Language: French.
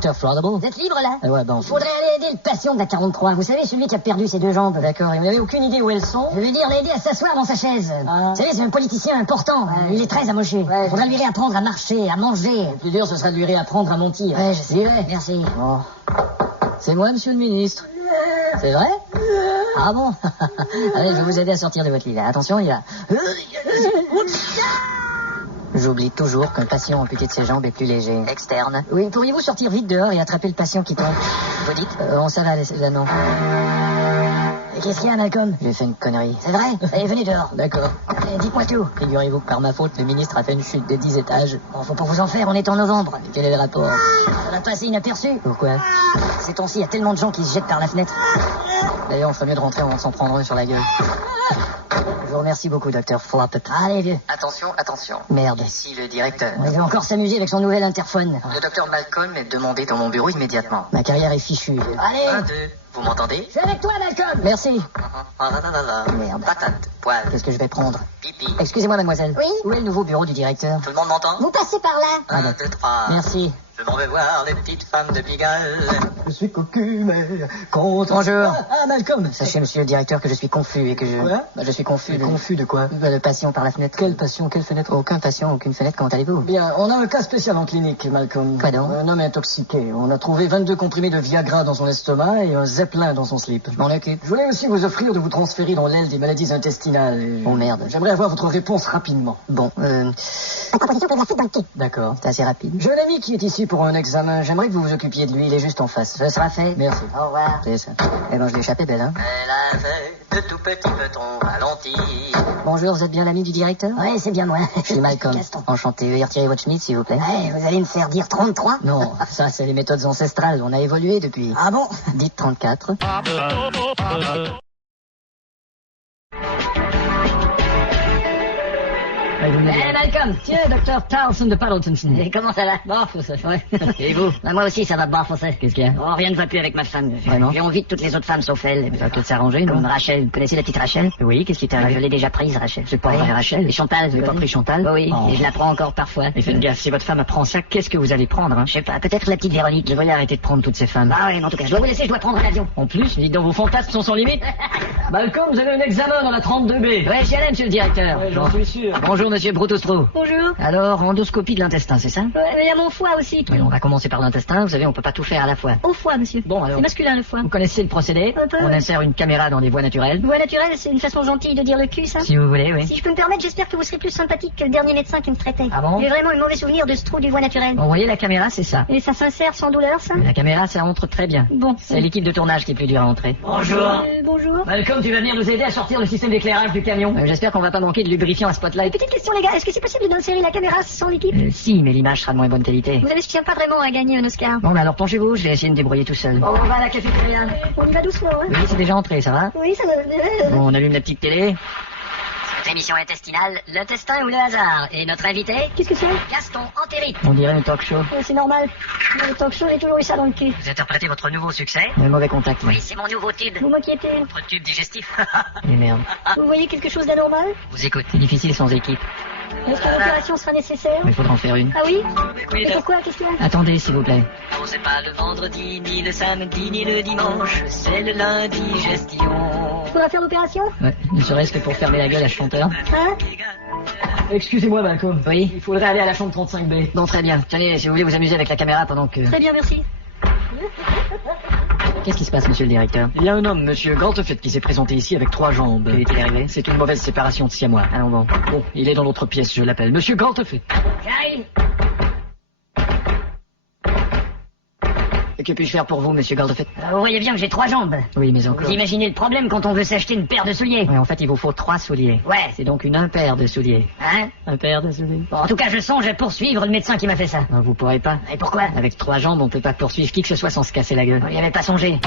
Dr. Froddable. Vous êtes libre, là? Ouais, bon. Il faudrait aller aider le patient de la 43. Vous savez, celui qui a perdu ses deux jambes. D'accord, et vous n'avez aucune idée où elles sont? Je veux dire, l'aider à s'asseoir dans sa chaise. Ah. Vous savez, c'est un politicien important. Il est très amoché. Ouais. Il faudrait lui réapprendre à marcher, à manger. Le plus dur, ce serait de lui réapprendre à mentir. Ouais, je sais. Merci. Bon. C'est moi, monsieur le ministre. C'est vrai? Ah bon? Allez, je vais vous aider à sortir de votre lit, là. Attention, il y a... J'oublie toujours qu'un patient amputé de ses jambes est plus léger. Externe. Oui, pourriez-vous sortir vite dehors et attraper le patient qui tombe? Vous dites? On s'en va, là, non. Et qu'est-ce qu'il y a, Malcolm? J'ai fait une connerie. C'est vrai? Allez, venez dehors. D'accord. Dites-moi tout. Figurez-vous que par ma faute, le ministre a fait une chute de 10 étages. Bon, faut pas vous en faire, on est en novembre. Quel est le rapport? Ça va passer inaperçu. Pourquoi? Ces temps-ci, il y a tellement de gens qui se jettent par la fenêtre. D'ailleurs, on ferait mieux de rentrer avant de s'en prendre un sur la gueule. Je vous remercie beaucoup, docteur Floppet. Allez, vieux. Attention, attention. Merde. Ici le directeur. Il va encore s'amuser avec son nouvel interphone. Le docteur Malcolm est demandé dans mon bureau immédiatement. Ma carrière est fichue. vieux. Allez, 1, 2, vous m'entendez? je suis avec toi, Malcolm. Merci. Merde. Patate, poil, Qu'est-ce que je vais prendre? pipi. Excusez-moi, mademoiselle. Oui? Où est le nouveau bureau du directeur? Tout le monde m'entend? Vous passez par là. 1, 2, 3. Merci. Je m'en vais voir les petites femmes de Pigalle. Je suis cocu, mais contre... Bonjour. Ah, Malcolm. Sachez, monsieur le directeur, que je suis confus et que je... Quoi? Bah, je suis confus. Confus de quoi? Le patient par la fenêtre. Quel patient? Quelle fenêtre? Aucun patient, aucune fenêtre. Comment allez-vous? Bien, on a un cas spécial en clinique, Malcolm. Quoi donc? Un homme intoxiqué. On a trouvé 22 comprimés de Viagra dans son estomac et un Zeppelin dans son slip. Je m'en occupe. Je voulais aussi vous offrir de vous transférer dans l'aile des maladies intestinales. Oh, merde. J'aimerais avoir votre réponse rapidement. Bon, Proposition pédiatrique dans le pied. D'accord. c'est assez rapide. J'ai un ami qui est ici pour un examen. J'aimerais que vous vous occupiez de lui. Il est juste en face. Ce sera fait. Merci. Au revoir. C'est ça. Eh ben, je l'ai échappé, belle, hein. Elle avait de tout petits petons ralentis. Bonjour, vous êtes bien l'ami du directeur? Ouais, c'est bien moi. Je suis Malcolm. Gaston. Enchanté. Veuillez retirer votre chemise, s'il vous plaît. Ouais, vous allez me faire dire 33? Non, ça, c'est les méthodes ancestrales. On a évolué depuis. Ah bon? Dites 34. Eh, Malcolm. Tiens, docteur Tarleton de Paddleton. Et comment ça va? Bon, ça ouais. Et vous? Bah, moi aussi, ça va pas français. Qu'est-ce qu'il y a? Oh, rien ne va plus avec ma femme. Vraiment? J'ai envie de toutes les autres femmes sauf elle. Ça va peut-être s'arranger, non? Comme Rachel. Vous connaissez la petite Rachel? Oui, qu'est-ce qui t'est Je arrivé? l'ai déjà prise, Rachel. C'est pas Oui. vrai, Rachel. Et Chantal, Vous n'avez pas connaissez? pris Chantal? Oui, Oh. et je la prends encore parfois. Et faites gaffe, si votre femme apprend ça, qu'est-ce que vous allez prendre, hein? Je sais pas, peut-être la petite Véronique. Vous devriez arrêter de prendre toutes ces femmes. Ah oui, mais en tout cas, je dois vous laisser, je dois prendre l'avion. En plus, dites donc, vos fantasmes sont sans limite. Malcolm, vous avez un examen dans la 32B. Ouais, j'y allais, monsieur le directeur. Ouais, j'en suis sûr. Bonjour, monsieur Broutostro. Bonjour. Alors, endoscopie de l'intestin, c'est ça? Ouais, mais il y a mon foie aussi. Oui, on va commencer par l'intestin. Vous savez, on peut pas tout faire à la fois. Au foie, monsieur. Bon, alors. C'est masculin, le foie. Vous connaissez le procédé? Un peu, On oui. insère une caméra dans des voies naturelles. Voie naturelle, c'est une façon gentille de dire le cul, ça? Si vous voulez, oui. Si je peux me permettre, j'espère que vous serez plus sympathique que le dernier médecin qui me traitait. Ah bon? J'ai vraiment un mauvais souvenir de ce trou du voie naturelle. Vous voyez, la caméra, c'est ça. Et ça s'insère sans douleur, ça? La caméra, ça entre très bien. Bon. C'est l'équipe de tournage qui est plus dure à entrer. Bonjour. Bonjour. Malcolm, tu vas venir nous aider à sortir le système d'éclairage du camion. J'espère qu'on va pas manquer de lubrifiant à Spotlight. Petite question, les gars, est-ce que c'est possible d'insérer la caméra sans l'équipe? Si, mais l'image sera de moins bonne qualité. Vous savez, je tiens pas vraiment à gagner un Oscar. Bon, bah alors penchez-vous, je vais essayer de me débrouiller tout seul. On va à la cafétéria. On y va doucement, hein? Oui, c'est déjà entré, ça va? Oui, ça va. Bon, on allume la petite télé. Votre émission intestinale, l'intestin ou le hasard. Et notre invité, Qu'est-ce que c'est? Gaston Antérite. On dirait un talk show. C'est normal. Dans le talk show, j'ai toujours eu ça dans le cul. Vous interprétez votre nouveau succès, Un mauvais contact, oui. Oui, c'est mon nouveau tube. Vous m'inquiétez. votre tube digestif. Et merde. Vous voyez quelque chose d'anormal? Vous écoute. C'est difficile sans équipe. Est-ce qu'une opération sera nécessaire? Mais il faudra en faire une. Ah oui? Oui, Mais pourquoi? Qu'est-ce qu'il y a? Attendez, s'il vous plaît. non, c'est pas le vendredi, ni le samedi, ni le dimanche, c'est le lundi gestion. Faudra faire l'opération? Ouais, ne serait-ce que pour fermer la gueule à ce chanteur. Hein? Excusez-moi, Malcolm. Oui? Il faudrait aller à la chambre 35B. Bon, très bien. Tenez, si vous voulez vous amuser avec la caméra pendant que... Très bien, merci. Qu'est-ce qui se passe, monsieur le directeur? Il y a un homme, monsieur Grantefet, qui s'est présenté ici avec 3 jambes. Il est arrivé? C'est une mauvaise séparation de siamois. Allons bon. Bon, il est dans l'autre pièce, je l'appelle. Monsieur Grantefet. J'arrive. Que puis-je faire pour vous, monsieur Goldfett? Vous voyez bien que j'ai 3 jambes. Oui, mais encore. Vous imaginez le problème quand on veut s'acheter une paire de souliers? Ouais, en fait, il vous faut 3 souliers. Ouais. C'est donc une impaire de souliers. Hein? Un paire de souliers? Bon, en tout cas, je songe à poursuivre le médecin qui m'a fait ça. Non, vous pourrez pas. Et pourquoi? Avec 3 jambes, on peut pas poursuivre qui que ce soit sans se casser la gueule. On n'y avait pas songé.